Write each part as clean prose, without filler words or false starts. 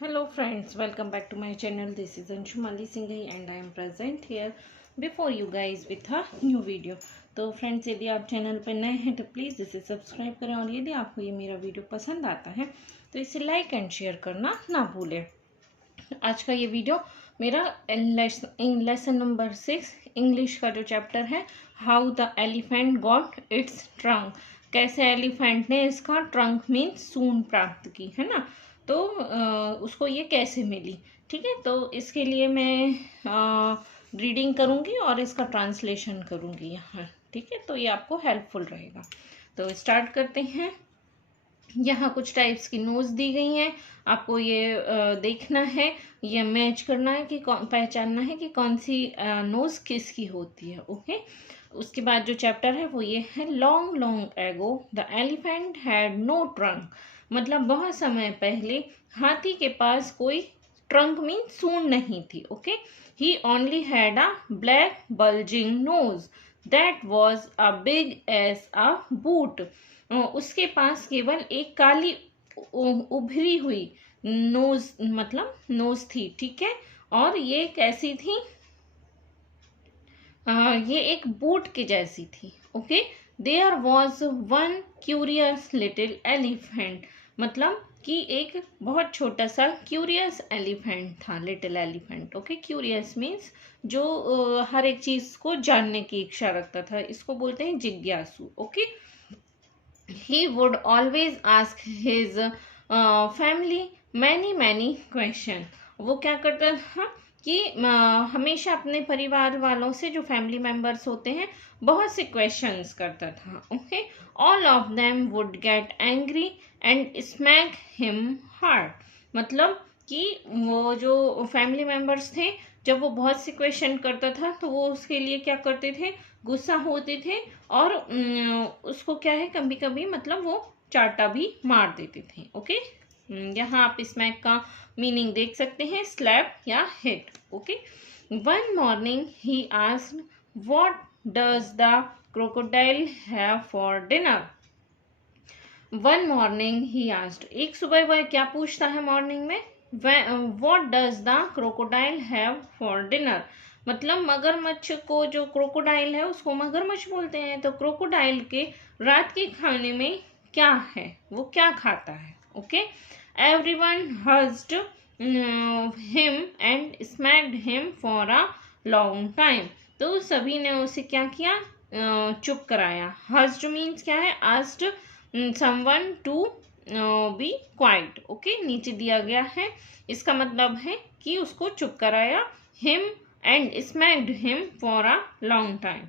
Hello friends, welcome back to my channel. This is Anshumali Singhai and I am present here before you guys with a new video. तो friends, यदि आप channel पर नए हैं तो please इसे subscribe करें और यदि आपको ये मेरा वीडियो पसंद आता है तो इसे लाइक एंड शेयर करना ना भूलें। आज का ये वीडियो मेरा लेसन नंबर 6 इंग्लिश का जो चैप्टर है, how the elephant got its trunk, कैसे एलिफेंट ने इसका ट्रंक मीन्स सूंड प्राप्त की, है ना। तो उसको ये कैसे मिली, ठीक है। तो इसके लिए मैं रीडिंग करूँगी और इसका ट्रांसलेशन करूँगी यहाँ, ठीक है। तो ये आपको हेल्पफुल रहेगा। तो स्टार्ट करते हैं। यहाँ कुछ टाइप्स की नोज दी गई हैं, आपको ये देखना है, ये मैच करना है कि पहचानना है कि कौन सी नोज किसकी होती है, ओके। उसके बाद जो चैप्टर है वो ये है, long long ago the elephant had no trunk, मतलब बहुत समय पहले हाथी के पास कोई ट्रंक मीन सूंड नहीं थी, okay. He only had a black bulging nose that was a big as a boot, उसके पास केवल एक काली उभरी हुई नोज, मतलब नोज थी, ठीक है। और ये कैसी थी, ये एक बूट के जैसी थी, okay. There was one curious little elephant, मतलब कि एक बहुत छोटा सा क्यूरियस एलिफेंट था, little elephant, okay. Curious means जो हर एक चीज को जानने की इच्छा रखता था, इसको बोलते हैं जिज्ञासु, okay. He would always ask his family many question, वो क्या करता था कि हमेशा अपने परिवार वालों से, जो फैमिली मेंबर्स होते हैं, बहुत से क्वेश्चंस करता था, okay. All of them would get angry and smack him hard, मतलब कि वो जो फैमिली मेंबर्स थे, जब वो बहुत से क्वेश्चन करता था तो वो उसके लिए क्या करते थे, गुस्सा होते थे और उसको क्या है, कभी कभी मतलब वो चाटा भी मार देते थे, ओके। यहाँ आप स्मैक का मीनिंग देख सकते हैं, स्लैप या hit, okay. One morning he asked what does the crocodile have for dinner. One morning he asked, एक सुबह वह क्या पूछता है मॉर्निंग में, what does the crocodile have for dinner, मतलब मगरमच्छ को, जो क्रोकोडाइल है उसको मगरमच्छ बोलते हैं, तो क्रोकोडाइल के रात के खाने में क्या है, वो क्या खाता है, okay. Everyone hugged him and smacked him for a long time, तो सभी ने उसे क्या किया, चुप कराया। हज्ड मीन्स क्या है, asked someone to be quiet, okay. नीचे दिया गया है, इसका मतलब है कि उसको चुप कराया, him and smacked him for a long time,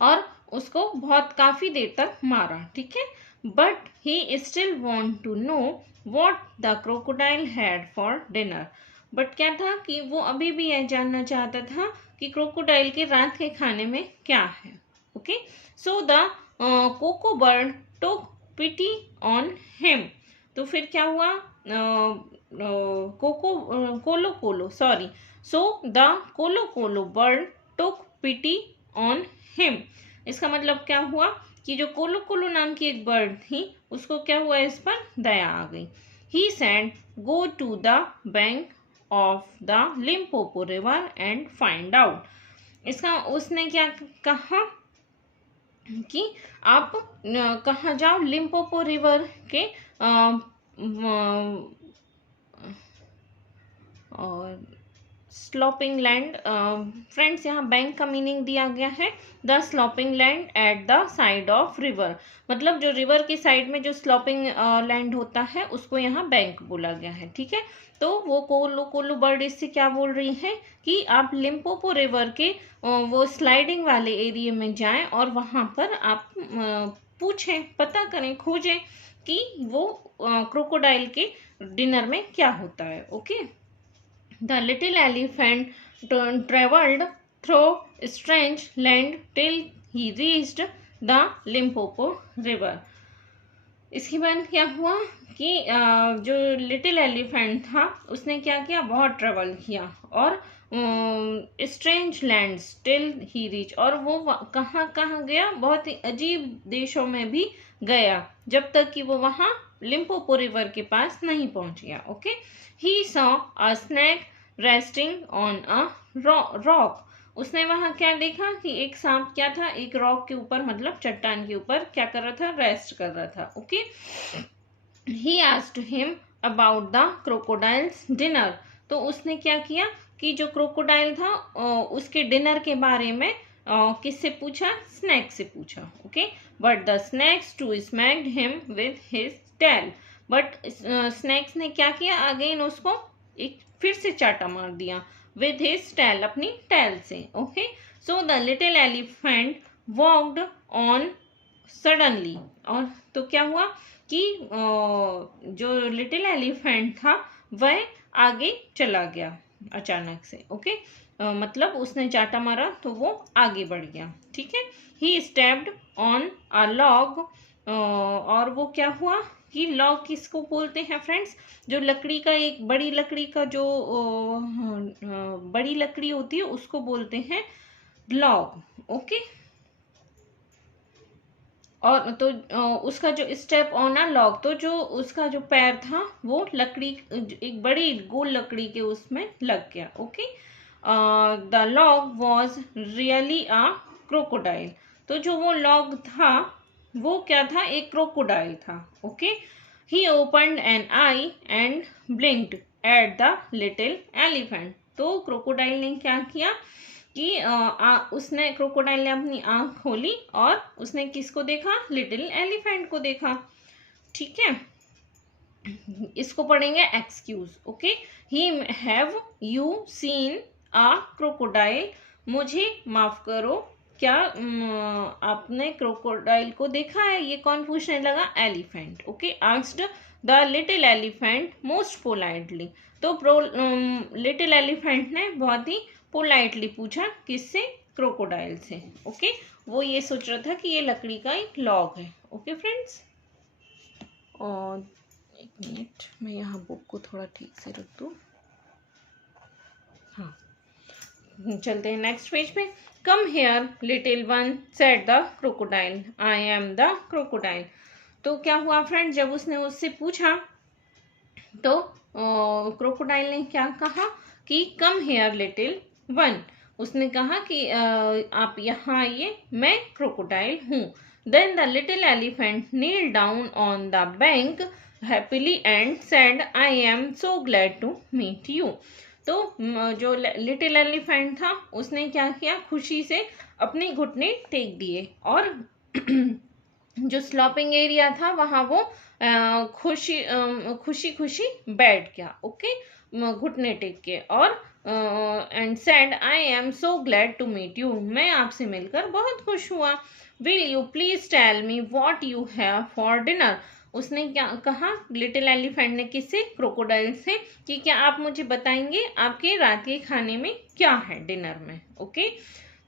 और उसको बहुत काफी देर तक मारा, ठीक है। but he still want to know what the crocodile had for dinner, but क्या था कि वो अभी भी यह जानना चाहता था कि क्रोकोडाइल के रात के खाने में क्या है, okay. So the Koko bird took pity on him, तो फिर क्या हुआ, कोलो कोलो sorry, so the Kolokolo bird took pity on him, इसका मतलब क्या हुआ कि जो कोलो कोलो नाम की एक बर्ड थी, उसको क्या हुआ, इस पर दया आ गई। He said go to the bank of the Limpopo river and find out, इसका उसने क्या कहा कि आप कहाँ जाओ, लिम्पोपो रिवर के और स्लोपिंग लैंड, फ्रेंड्स यहाँ बैंक का मीनिंग दिया गया है, the sloping land at the side of river, मतलब जो रिवर की साइड में जो स्लोपिंग लैंड होता है उसको यहाँ बैंक बोला गया है, ठीक है। तो वो कोलो कोलो बर्ड इससे क्या बोल रही है कि आप लिम्पोपो रिवर के वो स्लाइडिंग वाले एरिया में जाएं और वहां पर आप पूछें, पता करें, खोजें कि वो क्रोकोडाइल के डिनर में क्या होता है, okay. The little elephant traveled through strange land till he reached the Limpopo river. इसके बाद क्या हुआ कि जो लिटिल एलिफेंट था उसने क्या किया, बहुत ट्रेवल किया और स्ट्रेंज लैंड्स टिल ही रीच, और वो कहाँ कहाँ गया, बहुत ही अजीब देशों में भी गया जब तक कि वो वहां लिम्पोपो रिवर के पास नहीं पहुंच गया। Okay, he saw a snake resting on a rock. उसने वहां क्या देखा कि एक सांप क्या था, एक रॉक के ऊपर मतलब चट्टान के ऊपर क्या कर रहा था, रेस्ट कर रहा था। Okay, he asked him about the crocodiles dinner. तो उसने क्या किया कि जो क्रोकोडाइल था उसके डिनर के बारे में किससे पूछा, स्नैक से पूछा। Okay, but the snakes too smacked him with his tail. But snakes ने क्या किया, अगेन उसको एक फिर से चाटा मार दिया विद हिज टेल, अपनी टेल से। Okay, so the little elephant walked on suddenly. और तो क्या हुआ कि जो लिटिल एलिफेंट था वह आगे चला गया अचानक से। ओके, मतलब उसने चाटा मारा तो वो आगे बढ़ गया। ठीक है, ही स्टेप्ड ऑन अ लॉग। और वो क्या हुआ कि लॉग किसको बोलते हैं फ्रेंड्स, जो लकड़ी का एक बड़ी लकड़ी का जो बड़ी लकड़ी होती है उसको बोलते हैं लॉग। ओके, और तो उसका जो स्टेप ऑन अ लॉग, तो जो उसका जो पैर था वो लकड़ी, एक बड़ी गोल लकड़ी के उसमें लग गया। Okay, the log was really a crocodile. तो जो वो लॉग था वो क्या था, एक क्रोकोडाइल था। Okay, he opened an eye and blinked at the little elephant. तो क्रोकोडाइल ने क्या किया कि उसने क्रोकोडाइल ने अपनी आंख खोली और उसने किसको देखा, लिटिल एलिफेंट को देखा। ठीक है, इसको पढ़ेंगे excuse. Okay, he have you seen a crocodile. मुझे माफ करो, क्या आपने क्रोकोडाइल को देखा है, ये कौन पूछने लगा, elephant. Okay, asked the little elephant most politely. तो लिटिल एलिफेंट ने बहुत ही पोलाइटली पूछा, किससे, क्रोकोडाइल से। ओके, वो ये सोच रहा था कि ये लकड़ी का एक लॉग है। ओके फ्रेंड्स, और एक मिनट मैं यहाँ बुक को थोड़ा ठीक से रख दूँ। हाँ, चलते हैं नेक्स्ट पेज पे। Come here little one said the crocodile, I am the crocodile. तो क्या हुआ फ्रेंड, जब उसने उससे पूछा तो क्रोकोडाइल ने क्या कहा कि कम हेयर लिटिल वन। उसने कहा कि आप यहाँ आइए, मैं क्रोकोडाइल हूँ। Then the little elephant kneel down on the bank happily and said, I am so glad to meet you. तो जो लिटिल एलिफेंट था उसने क्या किया, खुशी से अपने घुटने टेक दिए और जो स्लॉपिंग एरिया था वहां वो खुशी खुशी बैठ गया। ओके, घुटने टेक के, और and said, I am so glad to meet you. मैं आपसे मिलकर बहुत खुश हुआ। Will you please tell me what you have for dinner. उसने क्या कहा, लिटिल एलिफेंट ने किससे, क्रोकोडाइल से, कि क्या आप मुझे बताएंगे आपके रात के खाने में क्या है डिनर में। ओके,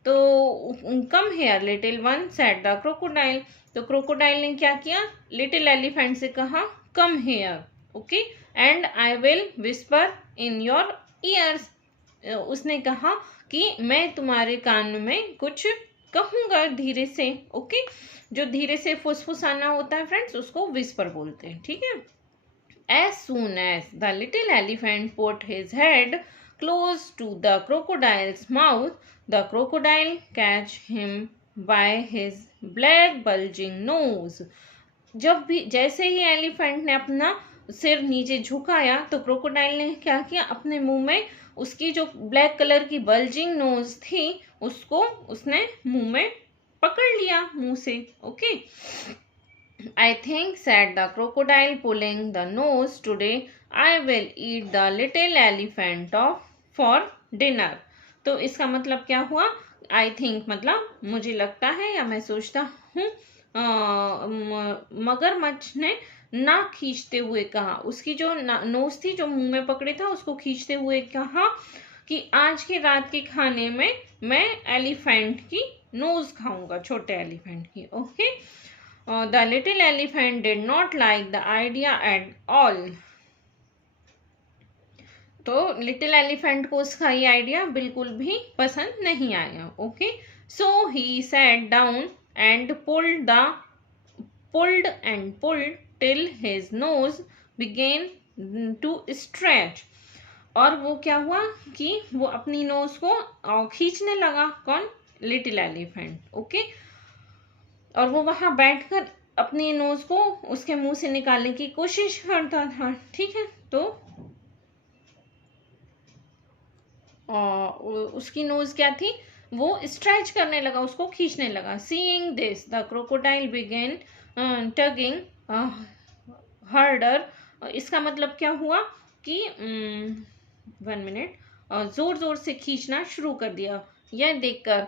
तो come here little one said the crocodile. तो क्रोकोडाइल ने क्या किया, लिटिल एलिफेंट से कहा, come here. Okay, and I will whisper in your ears. उसने कहा कि मैं तुम्हारे कान में कुछ कहूंगा धीरे से। ओके, जो धीरे से फुसफुसाना होता है फ्रेंड्स उसको विस्पर बोलते हैं। ठीक है, as soon as the little elephant put his head close to the crocodile's mouth, the crocodile catch him by his black bulging nose. जब भी जैसे ही एलिफेंट ने अपना सिर नीचे झुकाया तो क्रोकोडाइल ने क्या किया, अपने मुंह में उसकी जो ब्लैक कलर की बल्जिंग नोज थी उसको उसने मुंह में पकड़ लिया, मुंह से। Okay, I think, said the crocodile, pulling the nose, today I will eat the little elephant of for dinner. तो इसका मतलब क्या हुआ, I think मतलब मुझे लगता है या मैं सोचता हूँ। मगरमच्छ ने नाक खींचते हुए कहा, उसकी जो नोज थी जो मुंह में पकड़े था उसको खींचते हुए कहा कि आज के रात के खाने में मैं एलिफेंट की नोज खाऊंगा, छोटे एलिफेंट की। Okay, the little elephant did not like the idea at all. तो लिटिल एलिफेंट को उसका ये आइडिया बिल्कुल भी पसंद नहीं आया। Okay, so he sat down and pulled the pulled and pulled till his nose began to stretch. और वो क्या हुआ कि वो अपनी नोज को खींचने लगा, कौन, लिटिल एलिफेंट, ओके। और वो वहां बैठकर अपनी नोज को उसके मुंह से निकालने की कोशिश करता था, ठीक है। तो उसकी नोज क्या थी, वो स्ट्रेच करने लगा, उसको खींचने लगा। Seeing this the crocodile began tugging harder. इसका मतलब क्या हुआ कि 1 मिनट, जोर जोर से खींचना शुरू कर दिया। यह देखकर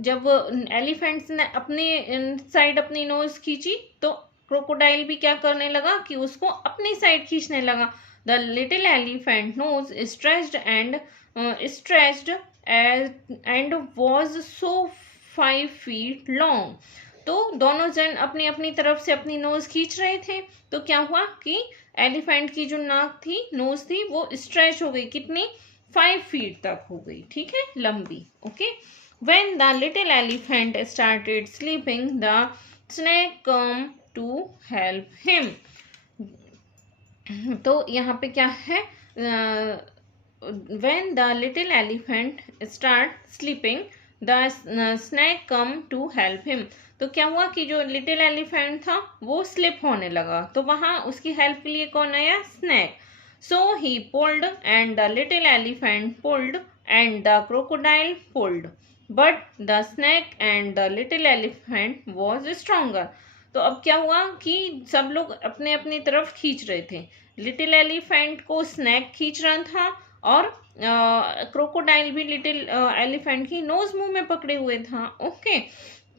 जब एलिफेंट्स ने अपने साइड अपनी नोज खींची तो क्रोकोडाइल भी क्या करने लगा कि उसको अपनी साइड खींचने लगा। The little elephant nose stretched and was so 5 feet long। तो दोनों जन अपनी अपनी तरफ से अपनी नोज खींच रहे थे, तो क्या हुआ कि एलिफेंट की जो नाक थी, नोज थी, वो स्ट्रेच हो गई, कितनी, 5 फीट तक हो गई, ठीक है, लंबी, okay. When the little elephant started sleeping, the snake came to help him। तो यहाँ पे क्या है, when the little elephant start sleeping, the snake come to help him। तो क्या हुआ कि जो लिटिल एलिफेंट था वो स्लिप होने लगा, तो वहां उसकी हेल्प के लिए कौन आया, snake. So he pulled and the little elephant pulled and the crocodile pulled, but the snake and the little elephant was stronger. तो अब क्या हुआ कि सब लोग अपने अपनी तरफ खींच रहे थे। लिटिल एलिफेंट को स्नैक खींच रहा था और क्रोकोडाइल भी लिटिल एलिफेंट की नोज मुंह में पकड़े हुए था, ओके।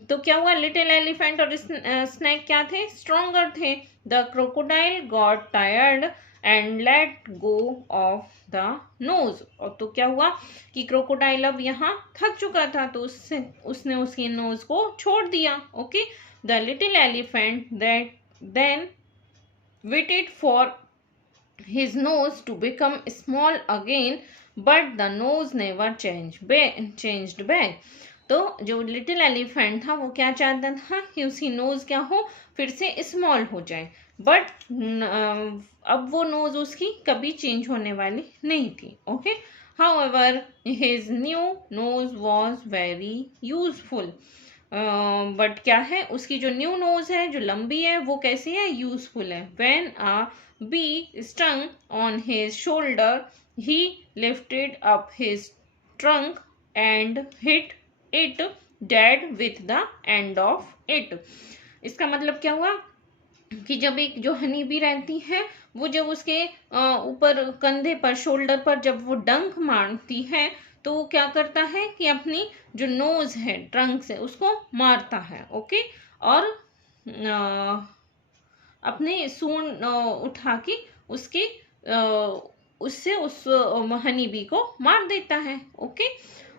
तो क्या हुआ, लिटिल एलिफेंट और स्नैक क्या थे, स्ट्रोंगर थे। The crocodile got tired and let go of the nose. और तो क्या हुआ कि क्रोकोडाइल अब यहाँ थक चुका था, तो उसने उसकी नोज को छोड़ दिया, okay. The little elephant that then waited for his nose to become small again, but the nose never changed back। तो जो लिटिल एलिफेंट था वो क्या चाहता था कि उसकी नोज क्या हो, फिर से स्मॉल हो जाए, बट अब वो नोज उसकी कभी चेंज होने वाली नहीं थी, okay. However his new knows was very useful. But क्या है, उसकी जो न्यू नोज है, जो लंबी है, वो कैसी है, यूजफुल है। When a bee stung on his shoulder, he lifted up his trunk and hit it dead with the end of it। इसका मतलब क्या हुआ कि जब एक जो हनी बी रहती है, वो जब उसके ऊपर कंधे पर, शोल्डर पर जब वो डंक मारती है, तो वो क्या करता है कि अपनी जो नोज है, ट्रंक से उसको मारता है, ओके। और अपने सूंड उठा के उसके उससे उस हनी बी को मार देता है, okay.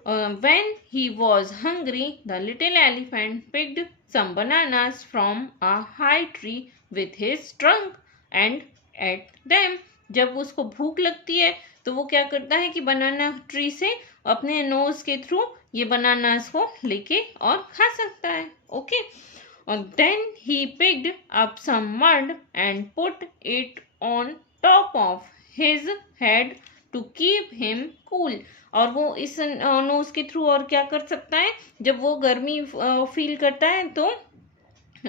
When he was hungry, the little elephant picked some bananas from a high tree with his trunk and ate them। जब उसको भूख लगती है तो वो क्या करता है कि बनाना ट्री से अपने नोज के थ्रू ये बनानास को लेके और खा सकता है, okay. Then he picked up some mud and put it on top of his head to keep him cool। और वो इस नोज के थ्रू और क्या कर सकता है, जब वो गर्मी फील करता है तो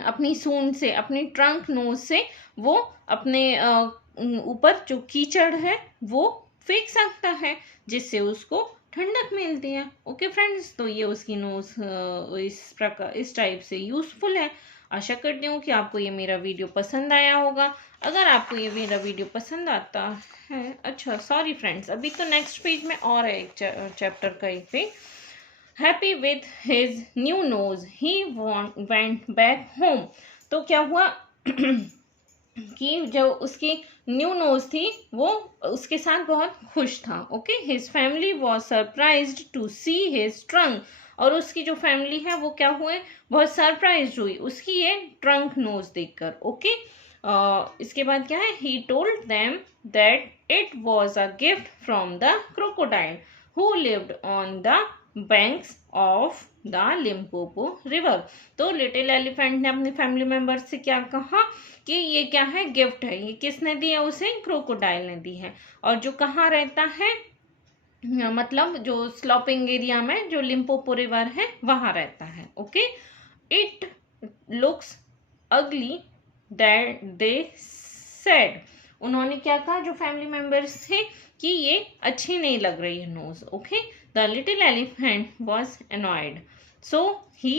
अपनी सूंड से, अपनी ट्रंक नोज से वो अपने ऊपर जो कीचड़ है वो फेंक सकता है, जिससे उसको ठंडक मिलती है, ओके फ्रेंड्स। तो ये उसकी नोज इस टाइप से यूजफुल है। आशा करती हूँ कि आपको ये मेरा वीडियो पसंद आया होगा। अगर आपको ये मेरा वीडियो पसंद आता है, अच्छा सॉरी फ्रेंड्स, अभी तो नेक्स्ट पेज में और है एक चैप्टर का एक page. Happy with his new nose he went back home. तो क्या हुआ कि जो उसकी न्यू नोज थी वो उसके साथ बहुत खुश था, okay. His family was surprised to see his trunk. और उसकी जो फैमिली है वो क्या हुए, बहुत सरप्राइज हुई उसकी ये ट्रंक नोज देखकर, ओके। इसके बाद क्या है, he told them that it was a gift from the crocodile who lived on the banks of the Limpopo river. तो लिटिल एलिफेंट ने अपने फैमिली मेंबर्स से क्या कहा कि ये क्या है, गिफ्ट है। ये किसने दिया उसे, क्रोकोडाइल ने दी है। और जो कहाँ रहता है, मतलब जो स्लॉपिंग एरिया में जो लिम्पोपो रिवर है वहां रहता है। ओके, इट लुक्स अगली दैट दे सेड। उन्होंने क्या कहा, जो फैमिली मेंबर्स थे, कि ये अच्छी नहीं लग रही है nose. Okay, the little elephant was annoyed, so he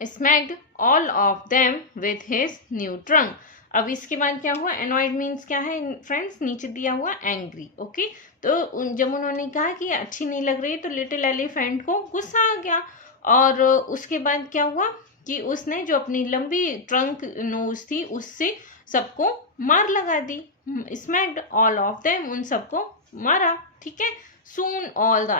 smacked all of them with his new trunk. अब इसके बाद क्या हुआ, annoyed मीन्स क्या है फ्रेंड्स, नीचे दिया हुआ angry। ओके, तो जब उन्होंने कहा कि अच्छी नहीं लग रही तो लिटिल एलिफेंट को गुस्सा आ गया। और उसके बाद क्या हुआ कि उसने जो अपनी लंबी ट्रंक नोज थी उससे सबको मार लगा दी। स्मैक्ड ऑल ऑफ देम, उन सबको मारा। ठीक है, सून all the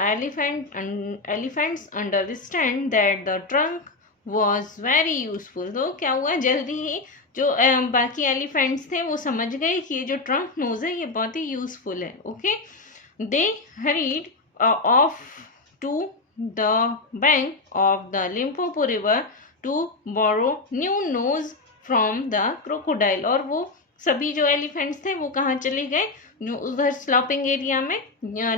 elephants understand that the trunk was very useful. तो क्या हुआ, जल्दी ही जो बाकी एलिफेंट्स थे वो समझ गए कि ये जो ट्रंक नोज है ये बहुत ही यूजफुल है। Okay, they hurried off to the bank of the Limpopo river to borrow new nose from the crocodile. और वो सभी जो एलिफेंट्स थे वो कहाँ चले गए, जो उधर स्लॉपिंग एरिया में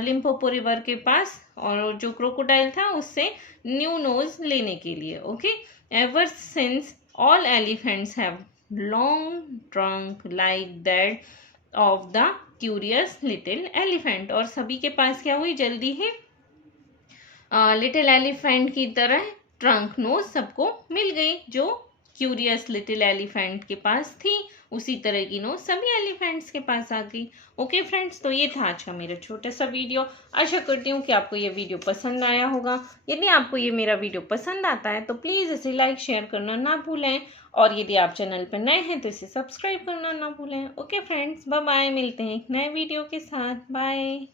लिम्पोपो रिवर के पास, और जो क्रोकोडाइल था उससे न्यू नोज लेने के लिए। Okay, ever since all elephants have long trunk like that of the curious little elephant. और सभी के पास क्या हुई, जल्दी ही लिटिल एलिफेंट की तरह ट्रंक नोज सबको मिल गई, जो क्यूरियस लिटिल एलिफेंट के पास थी उसी तरह की नोज सभी एलिफेंट्स के पास आ गई। ओके फ्रेंड्स, तो ये था आज का मेरा छोटा सा वीडियो। आशा करती हूँ कि आपको ये वीडियो पसंद आया होगा। यदि आपको ये मेरा वीडियो पसंद आता है तो प्लीज़ इसे लाइक शेयर करना ना भूलें, और यदि आप चैनल पर नए हैं तो इसे सब्सक्राइब करना ना भूलें। ओके फ्रेंड्स, बाय बाय, मिलते हैं एक नए वीडियो के साथ। बाय।